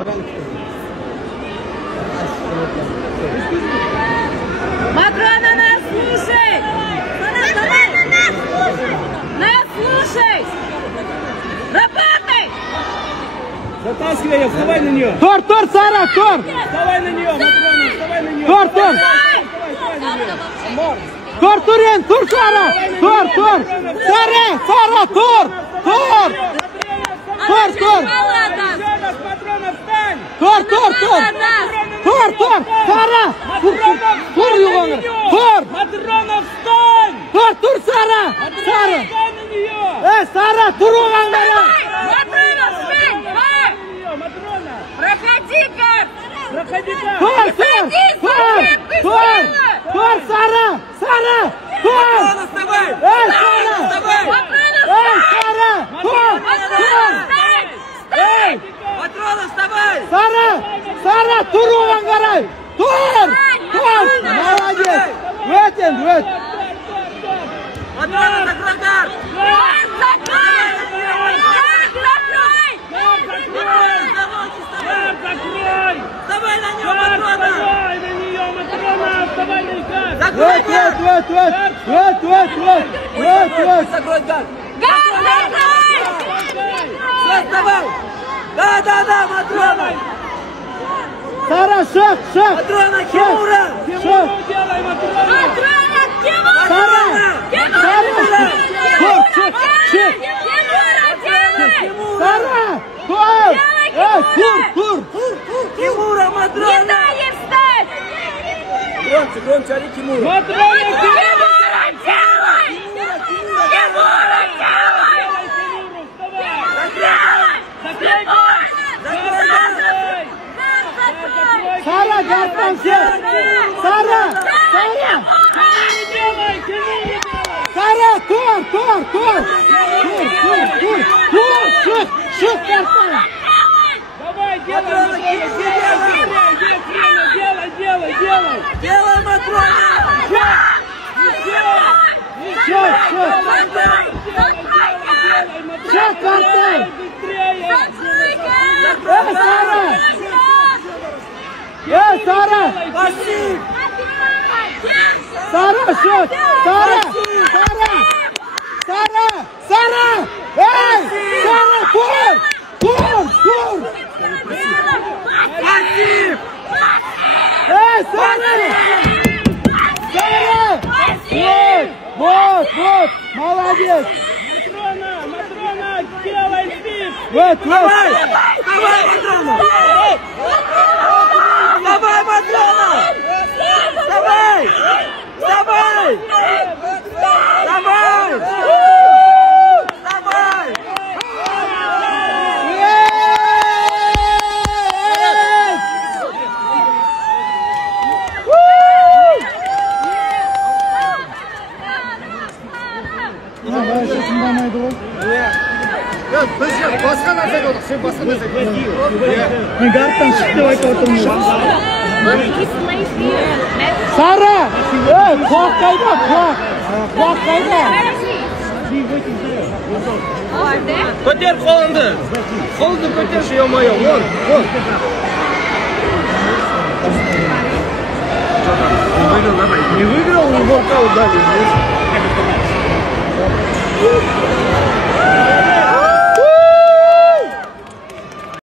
Матрона, нас слушай! Нас слушай! Работай! Затаскивай ее, вставай на нее! Тор, Сара, Тор! Вставай на нее, Матрона, вставай на нее! Тор! Тор, Турен, Тур, Сара! Тор! Сара, Тор! Тор! Сара! Тур, юганы! Тор! Матрона, встань! Тур, Сара! Сара! Сара, тур, юганы! Матрона, встань! Матрона! Проходи, Кар! Проходи, Кар! Тор, Сара! Тор! Вставай! Сара! Вставай! Сара! Тор! Матрона, вставай! Сара, тур, юганы! Тор! Молодец! Өтен! Матрона, закрой Кар! Вставай на нее, Матрона! Вставай на нее, Матрона! Вставай на нее! Закрой Кар! Закрой Кар! Вставай! Да, Матрона! Сара, шаг! Матрона, Тимура! Шаг! Делай, Матрона! Сара! Сара! Тур! Тимура, Матрона! Громче, ори Тимура! Матрона! Сара, гартан сел! Сара! Тур! Шаг, гартан! Давай, делай, Матрона! Шаг, гартан! Сара! Сара, шаг! Сара! Сара! Тур! Сара! Вот! Молодец! Матрона, делай спит! Давай, Матрона! Давай, Матрона! Давай! Басқа нәрсе қылдық, сен басқа нәрсе қылдық. Мен гарттан шық деп айтып отырмын. Сара! Құлақ қайда? Құлақ қайда? Көтер қолыңды! Қолыңды көтерші, ё-моё, вон! Не выиграл, но волка удали.